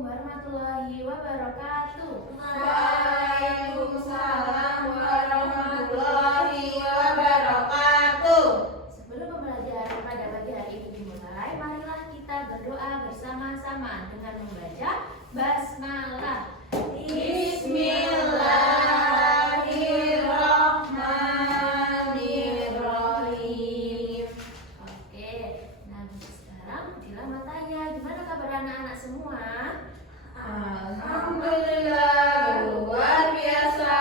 warahmatullahi wabarakatuh. Waalaikumsalam warahmatullahi wabarakatuh. Sebelum pembelajaran pada pagi hari ini dimulai, marilah kita berdoa bersama-sama dengan membaca basmalah. Bismillahirrahmanirrahim. Oke, nah sekarang bila mau tanya, gimana kabar anak-anak semua? Alhamdulillah, luar biasa.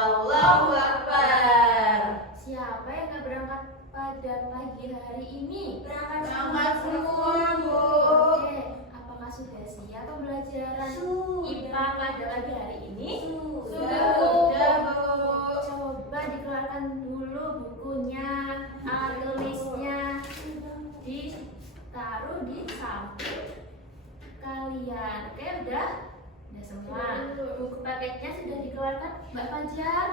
Allahu Akbar. Siapa yang nggak berangkat pada pagi hari ini? Berangkat semua, Bu. Oke, apakah sudah siap pembelajaran IPA pada pagi hari ini? Sudah, Bu. Coba dikeluarkan dulu bukunya, alat tulisnya, ditaruh di samping kalian. Oke, udah semua. Buku paketnya sudah dikeluarkan, Mbak Fajar?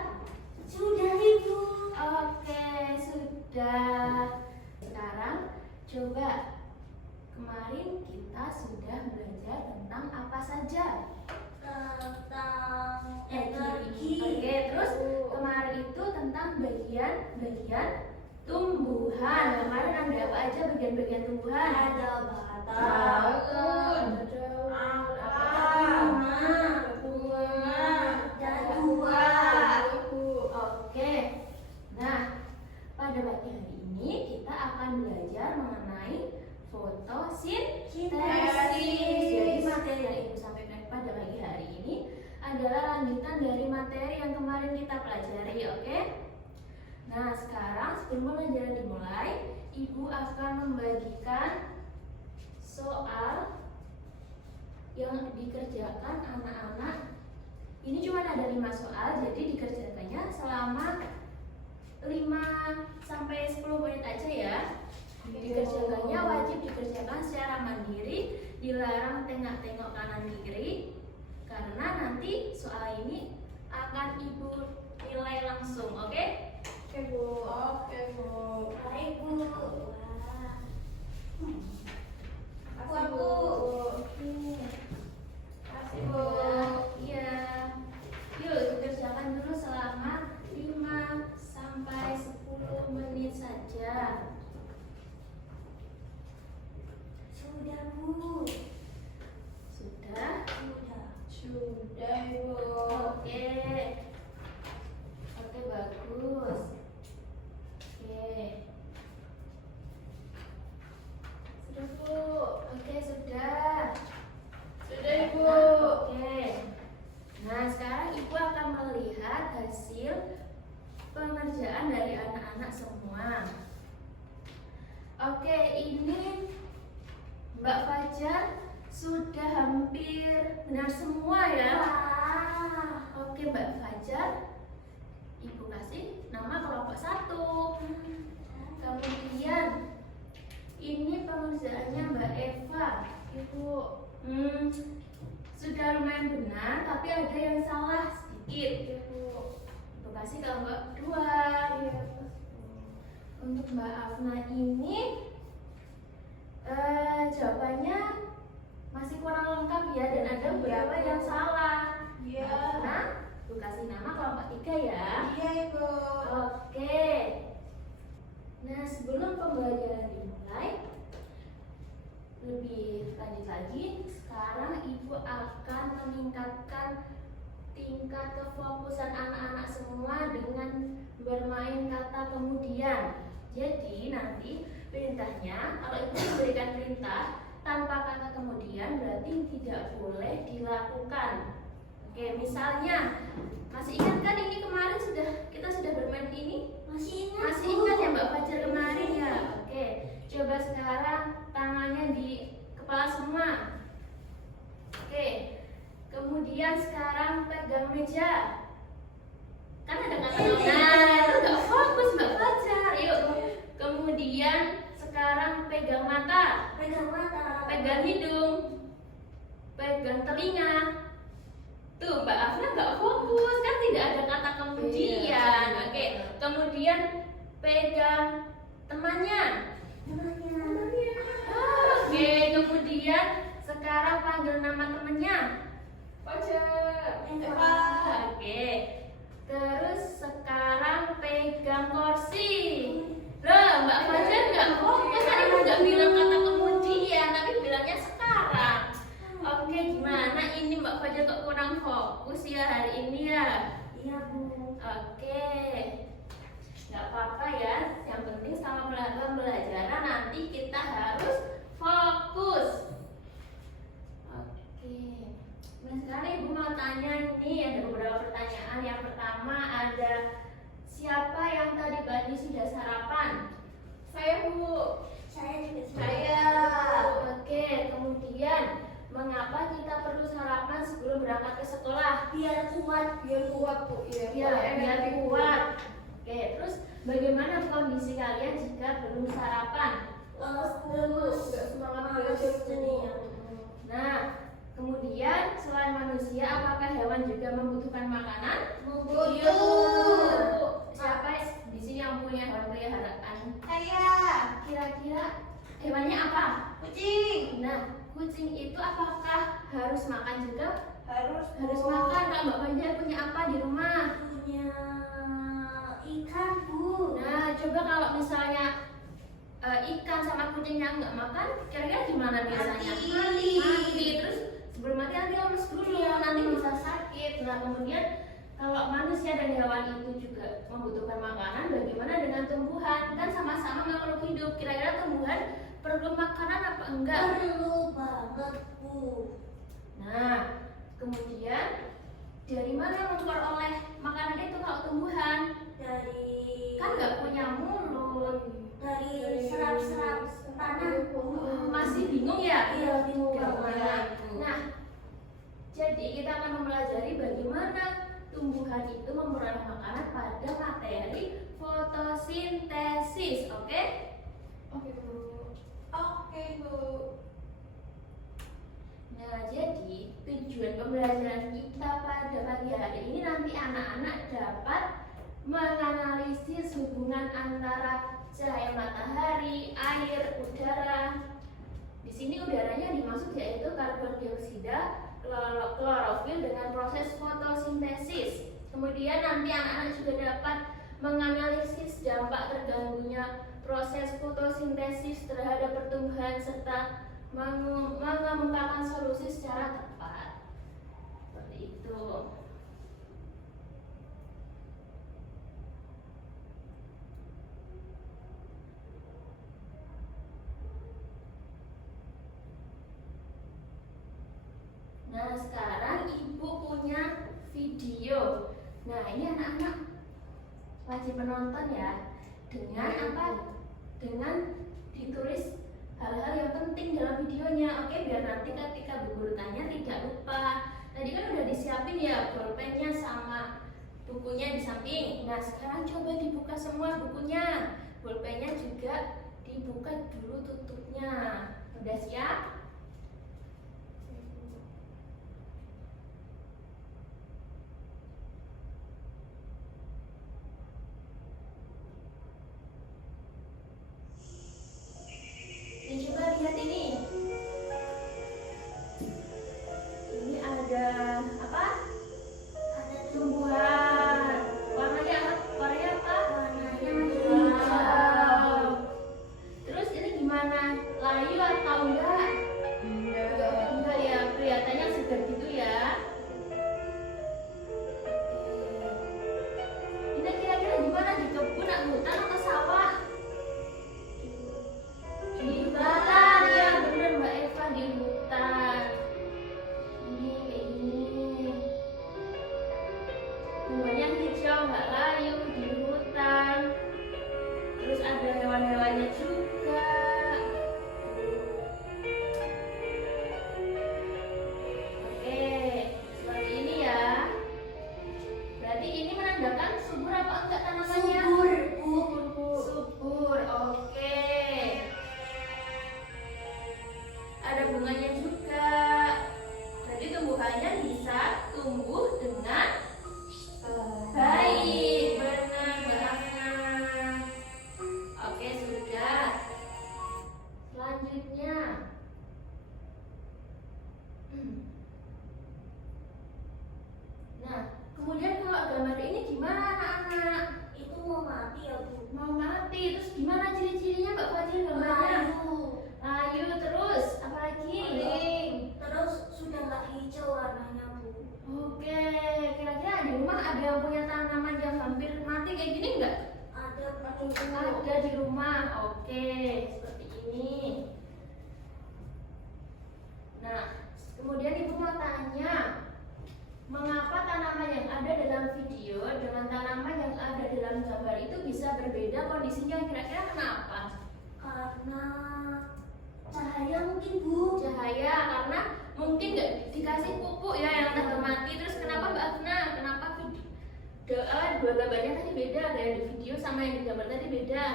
Sudah, Ibu. Oke, sudah. Sekarang coba, kemarin kita sudah belajar tentang apa saja? Tentang Energi. Oke, terus kemarin itu tentang bagian-bagian tumbuhan. Kemarin ada apa aja bagian-bagian tumbuhan? Ada daun, Oke. Nah, pada pagi hari ini kita akan belajar mengenai fotosintesis. Jadi materi yang Ibu sampaikan pada pagi hari ini adalah lanjutan dari materi yang kemarin kita pelajari, oke? Nah, sekarang sebelum pelajaran dimulai, Ibu akan membagikan soal yang dikerjakan anak-anak. Ini cuma ada 5 soal, jadi dikerjakannya selama 5-10 menit aja ya. Dikerjakannya wajib dikerjakan secara mandiri, dilarang tengok-tengok kanan kiri, karena nanti soal ini akan Ibu nilai langsung, oke? Oke, Bu. Baik, Bu. Aku. Kasih, Bu. Iya. Yuk, dikerjakan dulu selama 5-10 menit saja. Sudah, Bu. Sudah? Sudah, Bu. Oke. Oke, bagus. Oke. Sudah, Bu. Oke, sudah. Sudah, Ibu. Oke. Nah, sekarang Ibu akan melihat hasil pengerjaan dari anak-anak semua. Oke, ini Mbak Fajar sudah hampir benar semua ya. Oke, Mbak Fajar, Ibu kasih nama kelompok 1. Kemudian ini pengerjaannya Mbak Eva. Ibu sudah lumayan benar, tapi ada yang salah sedikit. Ibu kasih kelompok 2. Untuk Mbak Afna ini jawabannya masih kurang lengkap ya, dan ada beberapa yang salah. Nah, Ibu kasih nama kelompok 3 ya. Iya, Ibu. Oke. Nah, sebelum pembelajaran dimulai, lebih lanjut lagi, sekarang Ibu akan meningkatkan tingkat kefokusan anak-anak semua dengan bermain kata kemudian. Jadi nanti perintahnya, kalau Ibu memberikan perintah tanpa kata kemudian, berarti tidak boleh dilakukan. Oke, misalnya, masih ingat kan ini kemarin kita sudah bermain ini? Masih ingat ya Mbak Fajar kemarin ya? Oke, coba sekarang tangannya di kepala semua. Oke, kemudian sekarang pegang meja. Kan ada kata nah, itu gak fokus Mbak Fajar. Yuk, kemudian sekarang pegang mata, pegang hidung, pegang telinga. Tuh, Mbak Afna nggak fokus, kan tidak ada kata kemudian. Oke, kemudian pegang temannya. Oke, kemudian sekarang panggil nama Iya, Bu. Oke, nggak apa-apa ya. Yang penting selama pembelajaran nanti kita harus fokus. Oke. Nah sekarang Ibu mau tanya nih, ada beberapa pertanyaan. Yang pertama ada, siapa yang tadi pagi sudah sarapan? Saya, Bu. Saya juga. Saya. Oke, kemudian mengapa kita perlu sarapan sebelum berangkat ke sekolah? Biar kuat, Bu. Iya, Ya, biar kuat. Oke, terus bagaimana kondisi kalian jika belum sarapan? Lemes. Nggak semangat belajar nih. Nah, kemudian selain manusia, apakah hewan juga membutuhkan makanan? Iya, Bu. Siapa di sini yang punya hewan peliharaan? Saya. Kira-kira hewannya apa? Kucing. Nah, kucing itu apakah harus makan juga? Harus Makan. Kalau Mbak Fajar punya apa di rumah? Punya ikan, Bu. Nah, coba kalau misalnya ikan sama kucingnya nggak makan, kira-kira gimana biasanya? Mati. Terus sebelum mati nanti lemes dulu, nanti bisa sakit. Nah, kemudian kalau manusia dan hewan itu juga membutuhkan makanan, bagaimana dengan tumbuhan? Kan sama-sama makhluk hidup. Kira-kira tumbuhan perlu makanan apa enggak? Perlu banget, Bu. Nah, kemudian dari mana memperoleh makanan itu kalau tumbuhan? Dari Kan nggak punya mulut. dari serap-serap tanah. Masih bingung ya? Iya, bingung. Gimana? Nah, jadi kita akan mempelajari bagaimana tumbuhan itu memperoleh makanan pada materi fotosintesis, oke? Oke, Bu. Oke, Bu. Nah, jadi tujuan pembelajaran kita pada pagi hari ini nanti anak-anak dapat menganalisis hubungan antara cahaya matahari, air, udara. Di sini udaranya yang dimaksud yaitu karbon dioksida, klorofil dengan proses fotosintesis. Kemudian nanti anak-anak juga dapat menganalisis dampak terganggunya proses fotosintesis terhadap pertumbuhan serta mengemukakan solusi secara tepat. Seperti itu. Nah, sekarang Ibu punya video. Nah, ini anak-anak wajib menonton ya. Dengan apa? Dengan ditulis hal-hal yang penting dalam videonya. Oke, biar nanti ketika Bu Guru tanya tidak lupa. Tadi kan udah disiapin ya bolpennya sama bukunya di samping. Nah, sekarang coba dibuka semua bukunya. Bolpennya juga dibuka dulu tutupnya. Udah siap? Coba lihat ini. Ini ada apa? Ada Tumbuhan. Warnanya apa? Warnanya apa? warnanya Wow. Terus ini gimana? Layu atau enggak? Enggak ya, kelihatannya segar gitu ya. Ini kira-kira gimana, di kebun, hutan atau sawah? Di hutan, ya bener Mbak Eva, di hutan. Ini kayak gini. Bunganya hijau, nggak layu, di hutan. Terus ada hewan-hewannya juga. Oke, seperti ini ya. Berarti ini menandakan subur apa enggak tanamannya? Subur, oke. Ada bunganya juga. Jadi tumbuhannya bisa tumbuh dengan baik. Benar banget. Oke, sudah. Selanjutnya. Nah, kemudian kalau gambar ini gimana anak-anak? itu mau mati ya, Bu. Mau mati, terus gimana ciri-cirinya Mbak Fadil gambarnya? Layu, terus apa lagi? Terus sudah nggak hijau warnanya, Bu. Oke, kira-kira di rumah ada yang punya mati Bu? Cahaya, karena mungkin nggak dikasih pupuk ya yang udah mati. Terus kenapa Mbak Afna? Kenapa dua gambarnya tadi beda? Ada yang di video sama yang di gambar tadi beda?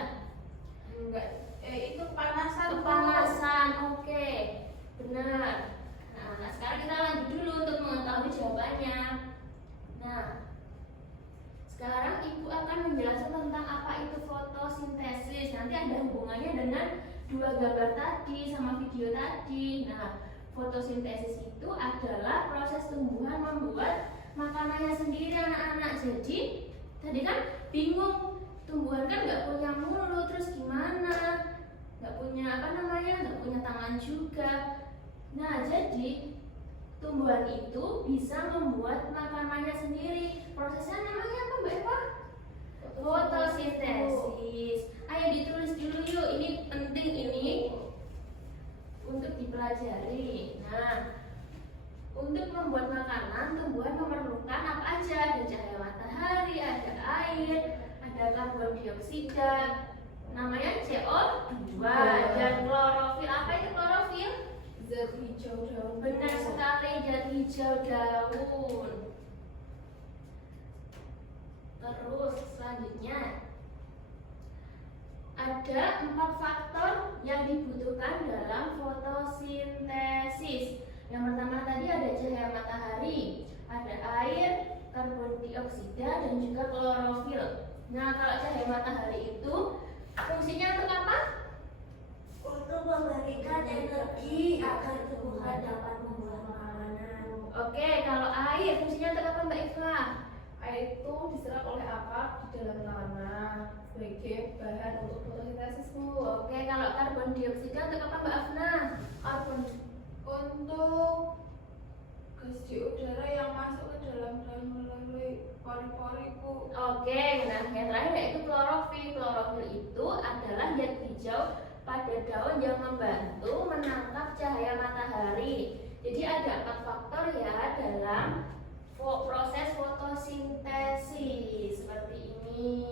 Enggak. Itu kepanasan. Kepanasan, oke, benar. Nah, sekarang kita lanjut dulu untuk mengetahui jawabannya. Nah, sekarang Ibu akan menjelaskan tentang apa itu fotosintesis. Nanti ada hubungannya dengan dua gambar tadi sama video tadi. Nah, fotosintesis itu adalah proses tumbuhan membuat makanannya sendiri anak-anak. Jadi, tadi kan bingung, tumbuhan kan nggak punya mulut, terus gimana? Nggak punya nggak punya tangan juga. Nah, jadi tumbuhan itu bisa membuat makanannya sendiri. Prosesnya namanya apa Mbak Eva? Fotosintesis. Ayo ditulis dulu yuk, ini penting ini untuk dipelajari. Nah, untuk membuat makanan, tumbuhan memerlukan apa aja? Ada cahaya matahari, ada air, ada karbon dioksida, namanya CO2, dan klorofil. Apa itu klorofil? Zat hijau daun. Benar sekali, zat hijau daun. Terus selanjutnya ada 4 faktor yang dibutuhkan dalam fotosintesis. Yang pertama tadi ada cahaya matahari, ada air, karbon dioksida, dan juga klorofil. Nah, kalau cahaya matahari itu fungsinya untuk apa? Untuk memberikan energi agar tumbuhan dapat membuat makanan. Oke, kalau air fungsinya untuk apa Mbak Eva? Air itu diserap oleh akar di dalam tanah sebagai bahan untuk fotosintesis Bu. Oke, kalau karbon dioksida untuk apa Mbak Afna? Karbon untuk gas di udara yang masuk ke dalam daun melalui pori-pori Bu. Oke, nah yang terakhir yaitu klorofil. Klorofil itu adalah zat hijau pada daun yang membantu menangkap cahaya matahari. Jadi ada 4 faktor ya dalam proses fotosintesis seperti ini.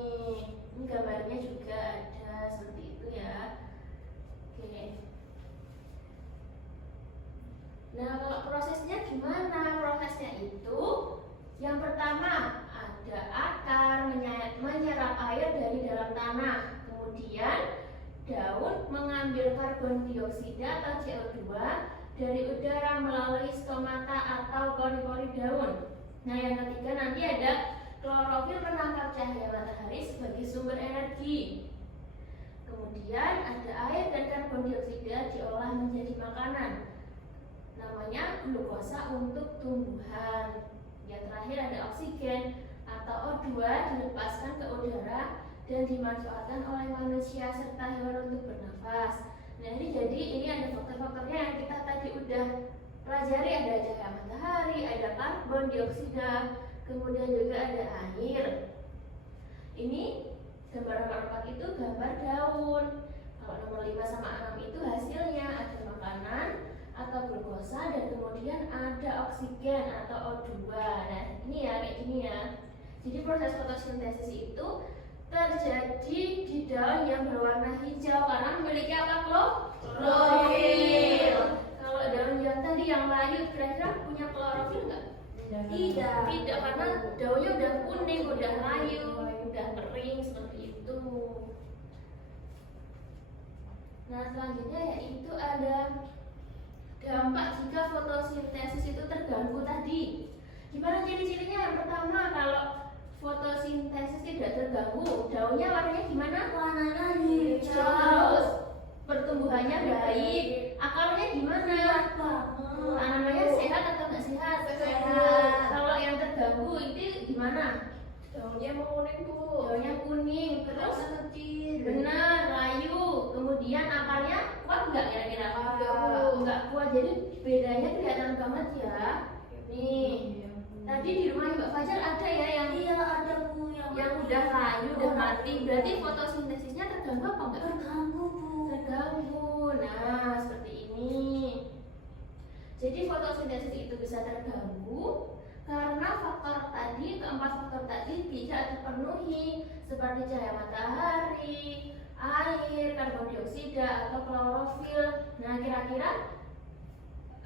Ini gambarnya juga ada seperti itu ya. Oke. Nah, kalau prosesnya gimana? Prosesnya itu yang pertama ada akar menyerap air dari dalam tanah. Kemudian daun mengambil karbon dioksida atau CO2 dari udara melalui stomata atau pori-pori daun. Nah, yang ketiga nanti ada klorofil menangkap cahaya matahari sebagai sumber energi. Kemudian ada air dan karbon dioksida diolah menjadi makanan. Namanya glukosa untuk tumbuhan. Yang terakhir ada oksigen atau O2 dilepaskan ke udara dan dimanfaatkan oleh manusia serta hewan untuk bernafas. Nah, ini ada faktor-faktornya yang kita tadi udah pelajari. Ada cahaya matahari, ada karbon dioksida, kemudian juga ada air. Ini gambar nomor 4 itu gambar daun. Kalau nomor 5 sama 6 itu hasilnya ada makanan atau glukosa dan kemudian ada oksigen atau O2. Nah, ini ya kayak gini ya. Jadi proses fotosintesis itu terjadi di daun yang berwarna hijau karena memiliki apa klorofil. Kalau daun yang tadi yang layu kira-kira punya klorofil nggak? Tidak, karena daunnya udah kuning, udah layu, udah kering seperti itu. Nah, selanjutnya yaitu ada dampak jika fotosintesis itu terganggu tadi. Gimana ciri-cirinya? Yang pertama, kalau fotosintesis tidak terganggu, daunnya warnanya gimana? Warnanya hijau. Terus pertumbuhannya baik, akarnya gimana? Tanamannya sehat atau nggak sehat? Sehat. Kalau yang terganggu itu gimana? Daunnya menguning Bu. Daunnya kuning, terus kecil. benar layu, kemudian akarnya kuat nggak kira-kira? Nggak kuat, jadi bedanya kelihatan banget ya. Nih, tadi di rumah Mbak Fajar ada ya yang Ada Bu yang udah layu, udah mati. Berarti fotosintesisnya terganggu apa enggak? terganggu Bu. Terganggu. Nah, seperti ini. Jadi fotosintesis itu bisa terganggu karena keempat faktor tadi tidak terpenuhi seperti cahaya matahari, air, karbon dioksida atau klorofil. Nah, kira-kira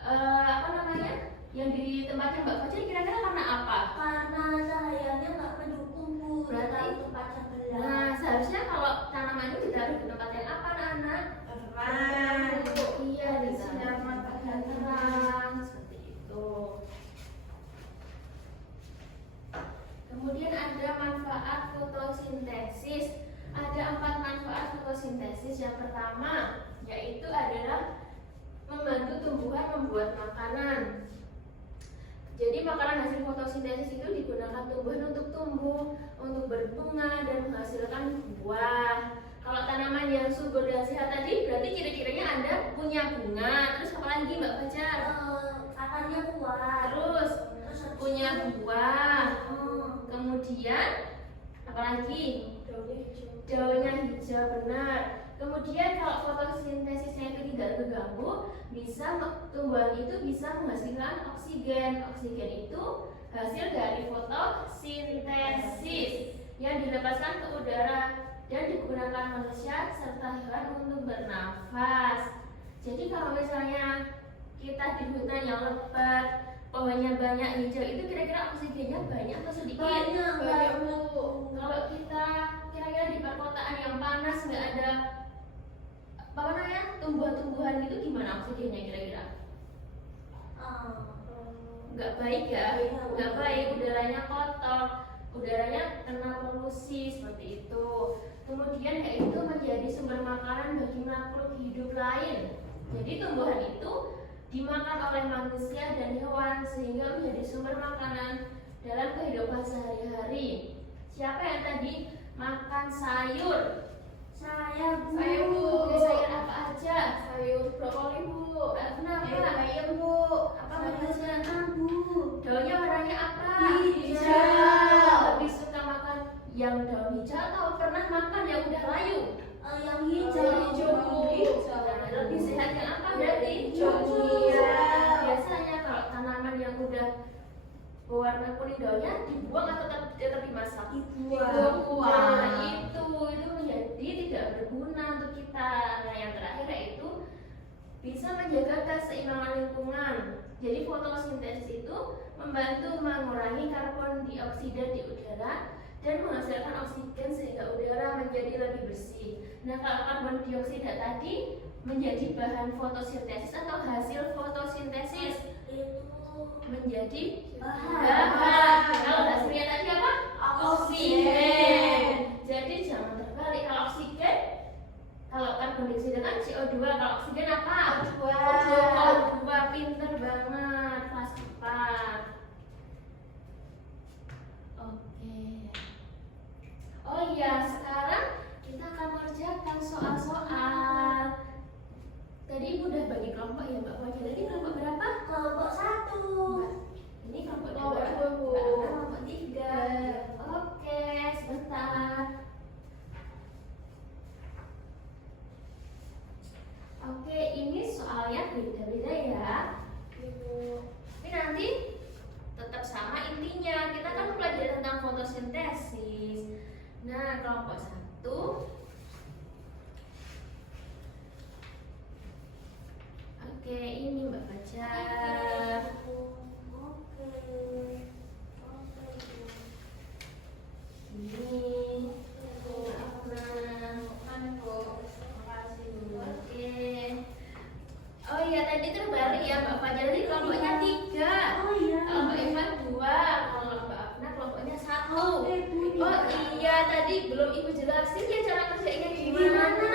apa namanya? Yang ditempatkan Mbak Fajar kira-kira karena apa? Karena cahayanya nggak mendukung Bu. Berarti tempat yang gelap. Nah, seharusnya kalau tanaman itu ditaruh di tempat yang apa, anak-anak? Iya, di sinar matahari terang seperti itu. Kemudian ada manfaat fotosintesis. Ada 4 manfaat fotosintesis. Yang pertama yaitu adalah membantu tumbuhan membuat makanan. Jadi makanan hasil fotosintesis itu digunakan tumbuhan untuk tumbuh, untuk berbunga dan menghasilkan buah. Kalau tanaman yang subur dan sehat tadi berarti ciri-cirinya Anda punya bunga. Terus apa lagi Mbak Fajar? Akarnya kuat. Terus punya buah. Kemudian apa lagi? Daunnya hijau, benar. Kemudian kalau fotosintesisnya itu tidak terganggu, tumbuhan itu bisa menghasilkan oksigen. Oksigen itu hasil dari fotosintesis yang dilepaskan ke udara dan digunakan manusia serta hewan untuk bernafas. Jadi kalau misalnya kita di hutan yang lebat, pohonnya banyak hijau, itu kira-kira oksigennya banyak atau sedikit? Banyak Bu. Kalau kita kira-kira di perkotaan yang panas nggak ada apa namanya tumbuhan-tumbuhan gitu, gimana oksigennya kira-kira? Nggak baik ya, nggak baik, udaranya kotor, udaranya kena polusi seperti itu. Kemudian yaitu menjadi sumber makanan bagi makhluk hidup lain. Jadi tumbuhan itu dimakan oleh manusia dan hewan sehingga menjadi sumber makanan dalam kehidupan sehari-hari. Siapa yang tadi makan sayur? Saya Bu. Oke, sayur apa aja? Sayur brokoli Bu. Kenapa? Bayam Bu. Apa maksudnya? Bu. Daunnya warnanya apa? Hijau. Lebih suka makan yang daun hijau atau pernah makan yang udah layu? Yang hijau. Lebih sehat yang apa berarti? Hijau. Iya. Biasanya kalau tanaman yang udah berwarna kuning daunnya dibuang atau tetap dimasak? Dibuang. Nah, itu menjadi tidak berguna untuk kita. Nah, yang terakhir yaitu bisa menjaga keseimbangan lingkungan. Jadi fotosintesis itu membantu mengurangi karbon dioksida di udara dan menghasilkan oksigen sehingga udara menjadi lebih bersih. Nah, kalau karbon dioksida tadi menjadi bahan fotosintesis atau hasil fotosintesis menjadi bahan. Kalau hasilnya tadi apa? Oksigen. Jadi jangan terbalik. Kalau oksigen, kalau karbon dioksida kan CO2, kalau oksigen apa? O2. Pinter banget, kelas 4. Oke. Oh iya, sekarang kita akan mengerjakan soal-soal. Tadi Ibu udah bagi kelompok ya Mbak Fajar. Tadi kelompok berapa? Kelompok 1. Ini kelompok Kelompok 2. dua, Bu. Kelompok 3. Oke, sebentar. Oke, ini soalnya beda-beda ya. Tapi nanti tetap sama intinya. Kita kan belajar tentang fotosintesis. Nah, kelompok 1. Oke, ini Mbak Fajar. Ini oh iya, tadi terbalik ya Mbak Fajar. Tadi kelompoknya 3. Oh iya. Kalau Mbak Eva 2, kalau Mbak Afna kelompoknya 1. Oh iya, tadi belum Ibu jelasin ya cara kerjainnya gimana.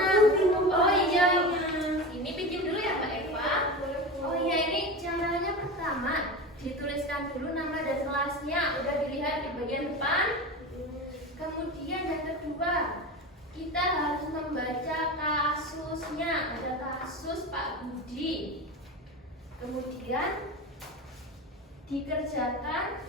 Oh iya, ini pinjam dulu ya Mbak Eva. Oh iya, ini caranya pertama dituliskan dulu nama dan kelasnya, udah dilihat di bagian depan. Kemudian yang kedua, kita harus membaca kasusnya. Ada kasus Pak Budi. Kemudian dikerjakan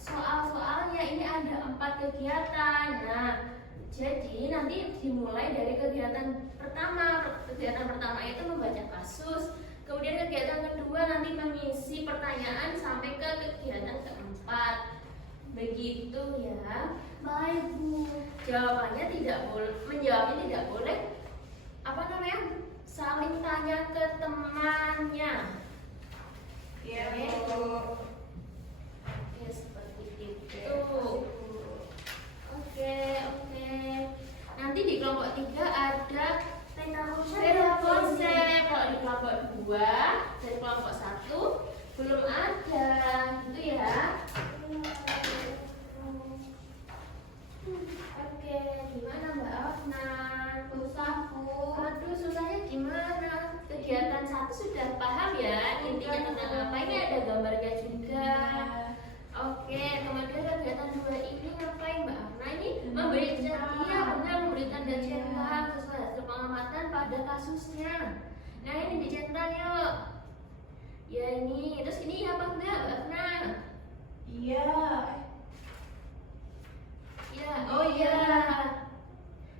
soal-soalnya. Ini ada 4 kegiatan. Nah, jadi nanti dimulai dari kegiatan pertama. Kegiatan pertama itu membaca kasus. Kemudian kegiatan kedua nanti mengisi pertanyaan sampai ke kegiatan keempat. Begitu ya. Baik, Bu. Jawabannya tidak boleh, menjawabnya tidak boleh apa namanya? Saling tanya ke temannya. Iya, Oke. Bu. Ya seperti itu. Oke. Oke. Nanti di kelompok 3 ada Peta konsep. beda konsep. Kalau di kelompok 2 dari kelompok 1 belum ada, gitu ya. Oke, gimana Mbak Afna? Susah, Bu. Aduh, susahnya gimana? Kegiatan 1 sudah paham ya? Intinya tentang apa? Ini ada gambarnya juga. Oke, kemudian kegiatan 2 ini ngapain Mbak Afna? Ini memberi iya benar, memberi tanda centang sesuai hasil pengamatan pada kasusnya. Nah ini dicentang yuk. Ya ini, terus ini apa enggak Mbak Afna? Iya. Ya, oh iya.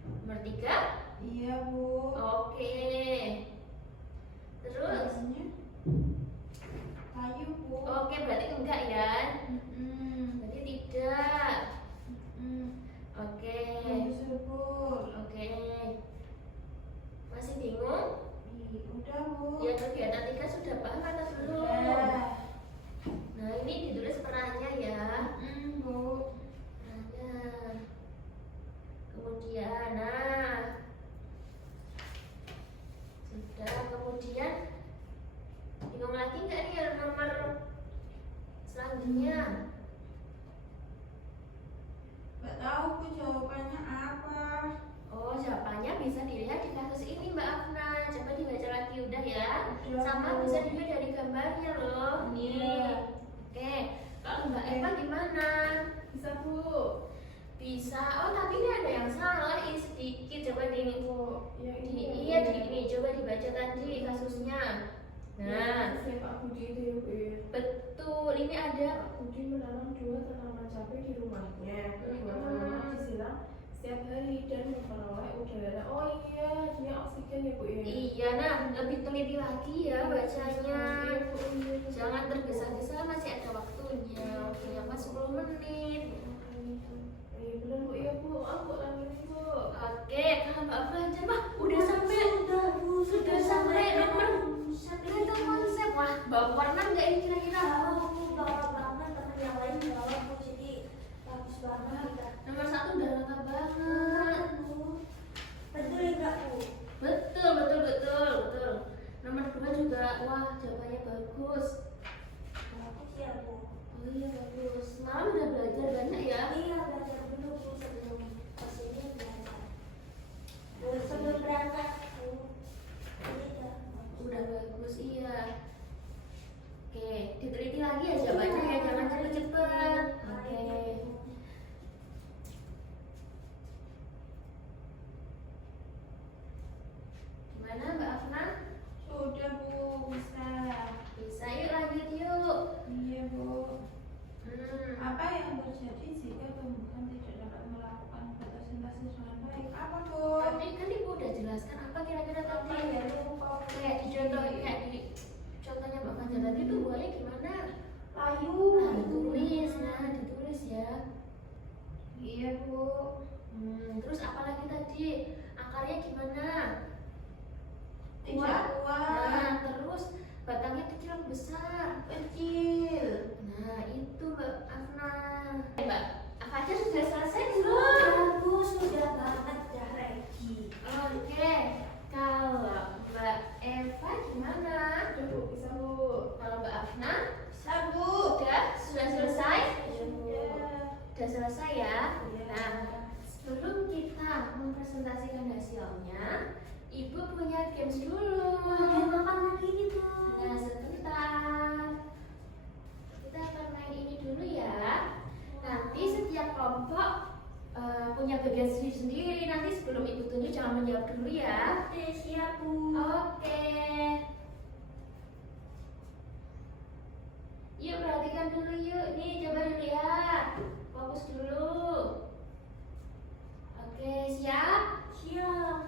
Nomor 3. Iya, Bu. Oke. Terus? Namanya kayu, Bu. Oke, berarti enggak ya? Mm-mm. Berarti tidak. Mm. Oke. Kayu serpul. Oke. Masih bingung? Udah, Bu. Ya kegiatan 3 sudah paham atau belum? Udah. Nah ini ditulis perannya ya. Bu. Perannya. Kemudian, nah sudah. Kemudian bingung lagi nggak nih nomor selanjutnya? Nggak tahu, Bu, jawabannya apa. Oh, jawabannya bisa dilihat di kasus ini Mbak Afna. Coba dibaca lagi udah ya. Udah, Sama Bu. bisa dilihat dari gambarnya loh. Nih. Iya. Oke. Kalau Mbak Eva gimana? Bisa, Bu. Bisa. Oh, tapi ini ada yang salah. Ini sedikit. Coba di Ya, iya di ini coba dibaca tadi kasusnya. Nah, saya Pak Budi itu ya, Bu. betul. Ini ada Pak Budi menanam 2 tanaman cabai di rumahnya. Kedua tanaman disiram setiap hari dan memperoleh udara. Oh iya, dia oksigen ya, Bu ya. iya. Nah, lebih teliti lagi ya bacanya. Iya, Bu. Iya. Jangan tergesa-gesa, masih ada waktunya. Waktunya pas 10 menit. Iya benar, Bu. Iya, Bu. Aku lagi nih, Bu. Oke, kalau Mbak belajar mah udah sampai Sudah, Bu. sudah sampai nomor satu konsep. Wah, bawa warna nggak ini kira-kira? Tahu, Bu, bawa banget teman yang lain bawa, Bu. Jadi bagus banget kita. Nomor 1 udah lengkap banget. Bu. Betul enggak, Bu? Betul, betul, betul, betul. Nomor 2 juga, wah jawabannya bagus. Bagus ya, Bu. Oh iya bagus. Malam udah belajar banyak ya. Iya, belajar dulu, Bu, sebelum kesini belajar. Sebelum berangkat, Bu. Iya. Udah bagus, iya. Oke, diteliti lagi ya jawabannya ya, jangan cepet-cepet. Oke. Gimana Mbak Afna? Sudah, Bu. Bisa. Bisa yuk lanjut yuk. Iya, Bu. Apa? Apa yang terjadi jika tumbuhan tidak dapat melakukan fotosintesis dengan baik? Apa, Bu? Tadi kan ibu udah jelaskan apa kira-kira Apa tadi? ya, lupa. Kayak di contoh kayak di contohnya Mbak Fajar tadi tuh buahnya gimana? Layu. Nah ditulis ya. Iya, Bu. Terus apa lagi tadi? Akarnya gimana? Tidak kuat. Nah terus batangnya kecil atau besar? Kecil. Nah itu Mbak Afna. Mbak Fajar sudah selesai belum? Sudah, Bu, sudah banget dah, Regi. Oke. Kalau Mbak Eva gimana? Udah, Bu. Bisa, Bu. Kalau Mbak Afna? Bisa, Bu. Sudah selesai? Sudah. Sudah selesai ya? Iya. Nah, sebelum kita mempresentasikan hasilnya, Ibu punya games dulu. Ada makan lagi nih, Bu. Nah, sebentar. Kita akan main ini dulu ya. Nanti setiap kelompok punya bagian sendiri-sendiri. Nanti sebelum Ibu tunjuk jangan menjawab dulu ya. Oke, siap, Bu. Oke. Yuk perhatikan dulu yuk. Nih coba dilihat. Fokus dulu. Oke, siap? Siap.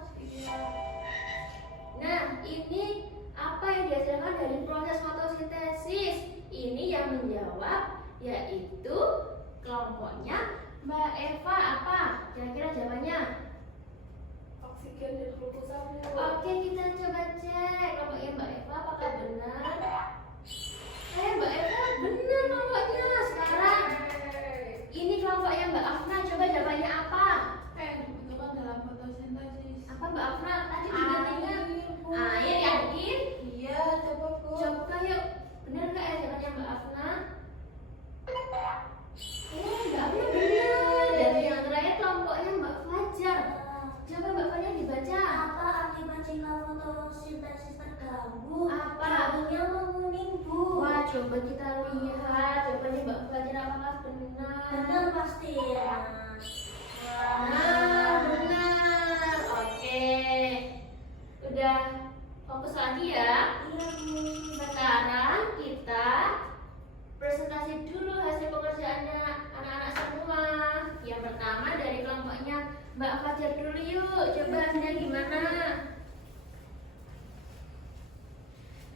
Nah, ini apa yang dihasilkan dari proses fotosintesis? Ini yang menjawab yaitu kelompok kelompoknya Mbak Eva apa? Kira-kira jawabannya? Oksigen dan glukosa, Bu. Oke, kita coba cek kelompoknya Mbak Eva apakah benar. Mbak Eva benar kelompoknya. Sekarang ini kelompoknya Mbak Afna, coba jawabannya apa? Dibutuhkan dalam fotosintesis. Apa Mbak Afna? Tadi juga ingat. Air yakin? Iya, coba Bu. Coba yuk, benar nggak ya jawabannya Mbak Afna? Mbak Afna benar. Dan yang terakhir kelompoknya Mbak Fajar. Coba Mbak Fajar dibaca. Apa akibat jika fotosintesis terganggu? Apa? Daunnya menguning, Bu. Wah, coba kita lihat. Coba nih Mbak Fajar apakah benar? Benar pasti. Benar. Oke. Udah fokus lagi ya. Iya, Bu. Sekarang kita presentasi dulu hasil pekerjaannya anak-anak semua. Yang pertama dari kelompoknya Mbak Fajar dulu yuk. Coba hasilnya gimana?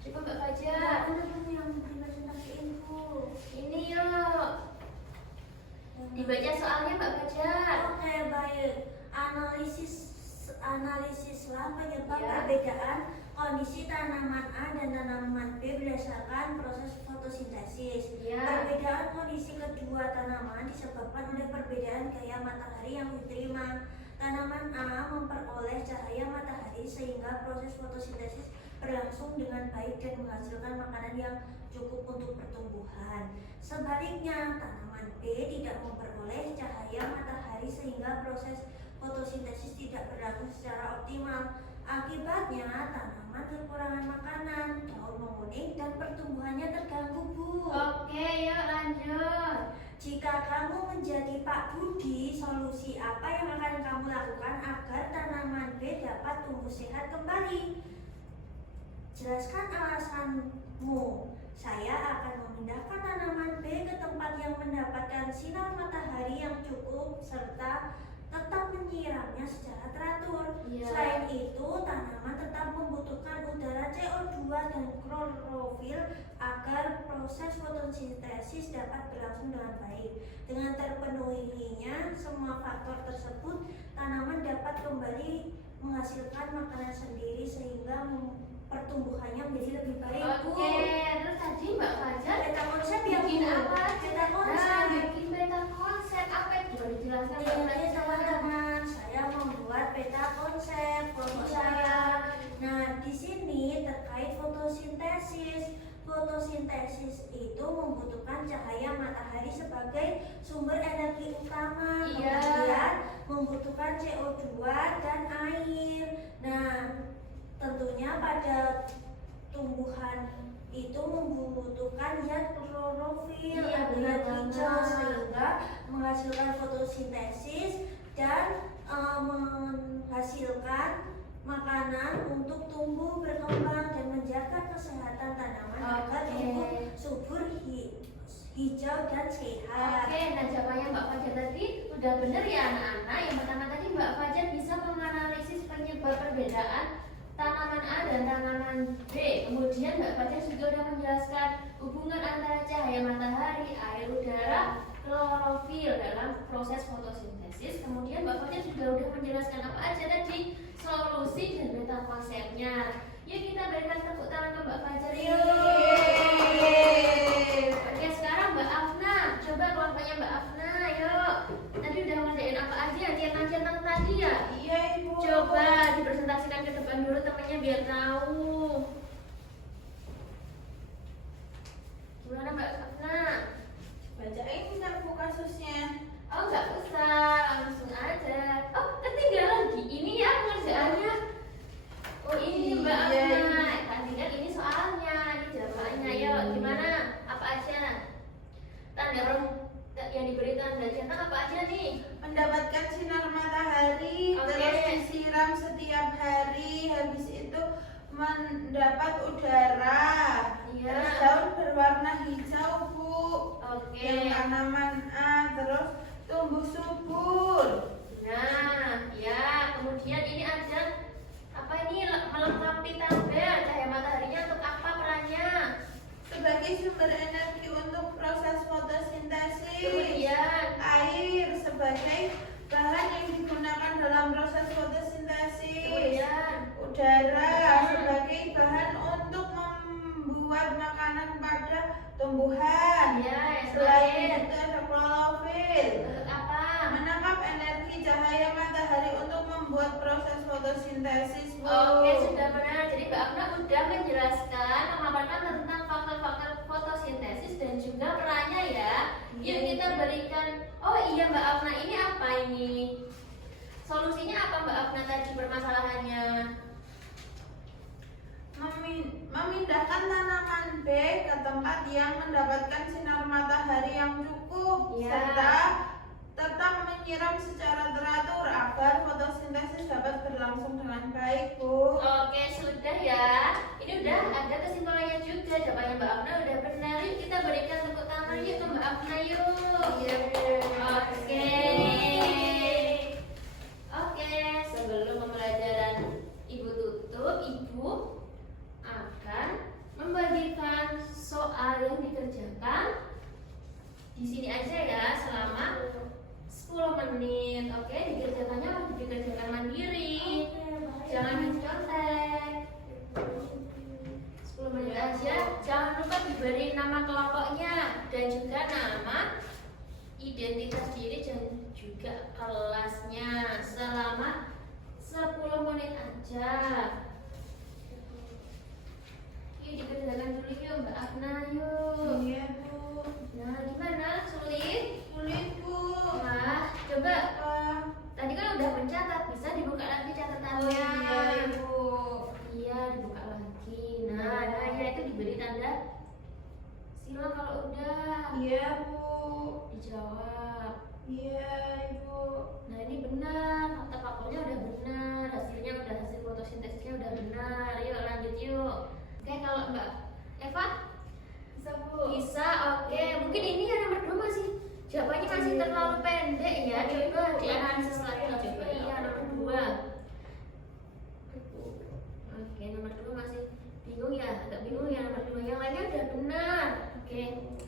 Coba Mbak Fajar. Mana yang dipresentasiin, Bu? Ini yuk. Dibaca soalnya Mbak Fajar. Oke, baik. Analisislah penyebab Ya. perbedaan kondisi tanaman A dan tanaman B berdasarkan proses fotosintesis. Ya. Perbedaan kondisi kedua tanaman disebabkan oleh perbedaan gaya matahari yang diterima. Tanaman A memperoleh cahaya matahari sehingga proses fotosintesis berlangsung dengan baik dan menghasilkan makanan yang cukup untuk pertumbuhan. Sebaliknya, tanaman B tidak memperoleh cahaya matahari sehingga proses fotosintesis tidak berlangsung secara optimal. Akibatnya, tanaman kekurangan makanan, daun menguning, dan pertumbuhannya terganggu, Bu. Oke, yuk lanjut. Jika kamu menjadi Pak Budi, solusi apa yang akan kamu lakukan agar tanaman B dapat tumbuh sehat kembali? Jelaskan alasanmu. Saya akan memindahkan tanaman B ke tempat yang mendapatkan sinar matahari yang cukup serta tetap menyiramnya secara teratur. Iya. Selain itu, tanaman tetap membutuhkan udara CO2 dan klorofil agar proses fotosintesis dapat berlangsung dengan baik. Dengan terpenuhinya semua faktor tersebut, tanaman dapat kembali menghasilkan makanan sendiri sehingga pertumbuhannya menjadi lebih baik, Bu. Oke, terus tadi Mbak Fajar Beta konsep yang bikin Bu. apa? Beta Nah, konsep. bikin beta konsep apa itu? Boleh dijelaskan Mbak Jadi Fajar? teman-teman, saya membuat peta konsep foto saya. Nah, di sini terkait fotosintesis. Fotosintesis itu membutuhkan cahaya matahari sebagai sumber energi utama. Iya. Kemudian membutuhkan CO2 dan air. Nah, tentunya pada tumbuhan itu membutuhkan zat klorofil Iya, dengan benar hijau banget. sehingga menghasilkan fotosintesis dan menghasilkan makanan untuk tumbuh berkembang dan menjaga kesehatan tanaman agar Oke. tumbuh subur, hijau dan sehat. Oke, nah jawabannya Mbak Fajar tadi udah bener ya anak-anak. Yang pertama tadi Mbak Fajar bisa menganalisis penyebab perbedaan tanaman A dan tanaman B. Kemudian Mbak Fajar juga sudah menjelaskan hubungan antara cahaya matahari, air, udara, klorofil dalam proses fotosintesis. Kemudian Mbak Fajar juga sudah menjelaskan apa aja tadi solusi dan beta konsepnya. Yuk kita berikan tepuk tangan ke Mbak Fajar yuk. Oke, sekarang Mbak Afna, coba kelompoknya Mbak Afna, yuk. Tadi udah ngerjain apa aja? Centang-centang tadi ya? Iya, Ibu. Coba dipresentasikan ke depan dulu temennya biar tahu. Gimana Mbak Afna? Bacain nggak Bu kasusnya? Oh nggak usah, langsung aja. Oh ketinggalan lagi ini ya pengerjaannya. Oh ini Mbak Iya, Afna. Tadi kan ini soalnya, ini jawabannya. Yuk gimana? Apa aja? Tanda yang diberi tanda centang apa aja nih? Mendapatkan sinar matahari, Oke. terus disiram setiap hari, habis itu mendapat udara. Iya. Terus daun berwarna hijau, Bu. Oke. Yang tanaman A, terus tumbuh subur. Nah, ya, kemudian ini ada apa ini melengkapi tabel cahaya mataharinya untuk apa perannya? Sebagai sumber energi untuk proses fotosintesis. Kemudian Air udara sebagai bahan untuk membuat makanan pada tumbuhan. Ya, yang Selain terakhir. itu ada klorofil, Apa? menangkap energi cahaya matahari untuk membuat proses fotosintesis. Bu. Oke, sudah benar. Jadi Mbak Afna udah menjelaskan, memaparkan tentang faktor-faktor fotosintesis dan juga perannya ya. Yuk kita berikan. Oh iya Mbak Afna, ini apa ini? Solusinya apa Mbak Afna tadi permasalahannya? Memindahkan tanaman B ke tempat yang mendapatkan sinar matahari yang cukup, Ya. serta tetap menyiram secara teratur agar fotosintesis dapat berlangsung dengan baik, Bu. Oke, sudah ya. Ini udah ada kesimpulannya juga. Jawabannya Mbak Afna udah benar. Yuk kita berikan tepuk tangan yuk ke Mbak Afna yuk. Iya, Bu. Oke. Oke, sebelum pembelajaran Ibu tutup, Ibu akan membagikan soal yang dikerjakan di sini aja ya selama 10 menit. Oke, dikerjakan mandiri. Jangan mencontek. 10 menit aja. Jangan lupa diberi nama kelompoknya dan juga nama identitas diri dan juga kelasnya selama 10 menit aja. Yuk dikerjakan dulu yuk Mbak Afna yuk. Iya, Bu. Nah gimana? Sulit? Sulit, Bu. Nah coba. Apa? Tadi kan udah mencatat, bisa dibuka lagi catatannya. Oh, iya, Ibu. Iya, dibuka lagi. Nah ya itu diberi tanda silang kalau udah. Iya, Bu. Dijawab. Iya, Ibu. Nah ini benar, fakta-faktornya udah benar, hasilnya udah hasil fotosintesisnya udah benar. Yuk lanjut yuk. Oke kalau Mbak Eva Bisa, Bu. bisa, oke. Mungkin ini yang nomor 2 masih jawabannya masih terlalu pendek ya. Coba dianalisis lagi coba. Iya nomor 2. Oke nomor 2 masih bingung ya, agak bingung ya nomor 2. Yang lainnya udah benar. Oke.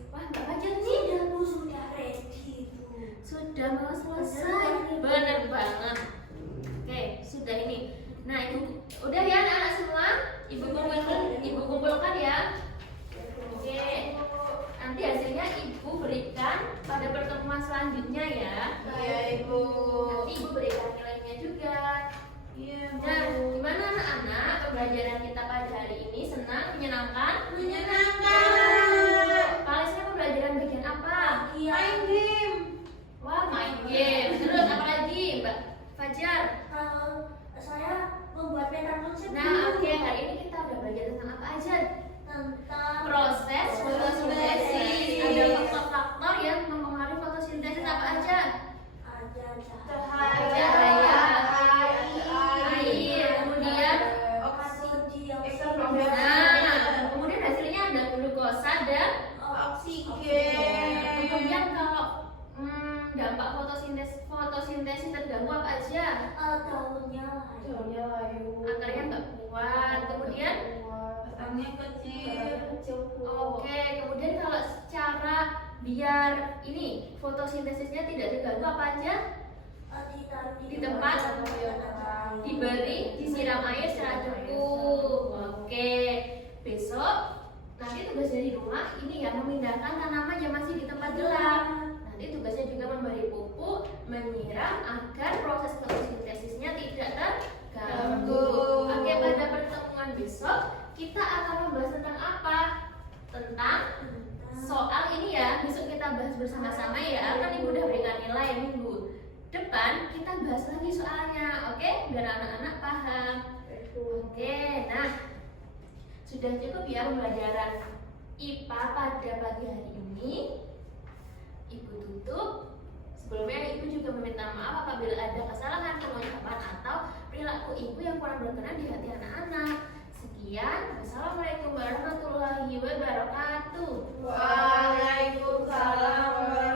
Wah Mbak Fajar nih Sudah Bu, sudah ready Bu. sudah mau selesai. Benar banget. Oke, sudah ini. Nah, Ibu udah ya anak-anak semua? Ibu kumpulkan ya. Oke. Nanti hasilnya Ibu berikan pada pertemuan selanjutnya ya. Iya, Ibu. Nanti Ibu berikan nilainya juga. Iya, Bu. Nah, gimana anak-anak pembelajaran kita pada hari ini? Senang, menyenangkan? Menyenangkan. Kalian pembelajaran bagian apa? Iya. Main game. Wah, main game. Terus apa lagi, Mbak Fajar? Saya membuat peta konsep. Nah, oke, hari ini kita udah belajar tentang apa aja? Tentang Proses fotosintesis. Ada faktor-faktor yang mempengaruhi fotosintesis apa aja? ada Cahaya. Air, kemudian nah, kemudian hasilnya ada glukosa dan Oksigen. kemudian kalau dampak fotosintesis terganggu apa aja? Daunnya layu. Akarnya nggak kuat. Kemudian Batangnya kecil. Kecil, Bu. oke, kemudian kalau secara biar ini fotosintesisnya tidak terganggu apa aja? Di tempat diberi disiram air secara cukup. Oke, besok nanti tugasnya di rumah ini ya memindahkan tanaman yang masih di tempat gelap. Nanti tugasnya juga memberi pupuk, menyiram agar proses fotosintesisnya tidak terganggu. Oke, pada pertemuan besok kita akan membahas tentang apa? Tentang soal ini ya. Besok kita bahas bersama-sama ya. Kan Ibu udah berikan nilai minggu depan kita bahas lagi soalnya, oke? Biar anak-anak paham. Oke, nah sudah cukup ya pembelajaran IPA pada pagi hari ini. Ibu tutup. Sebelumnya Ibu juga meminta maaf apabila ada kesalahan pengucapan atau perilaku Ibu yang kurang berkenan di hati anak-anak. Sekian, wassalamualaikum warahmatullahi wabarakatuh. Waalaikumsalam warahmatullahi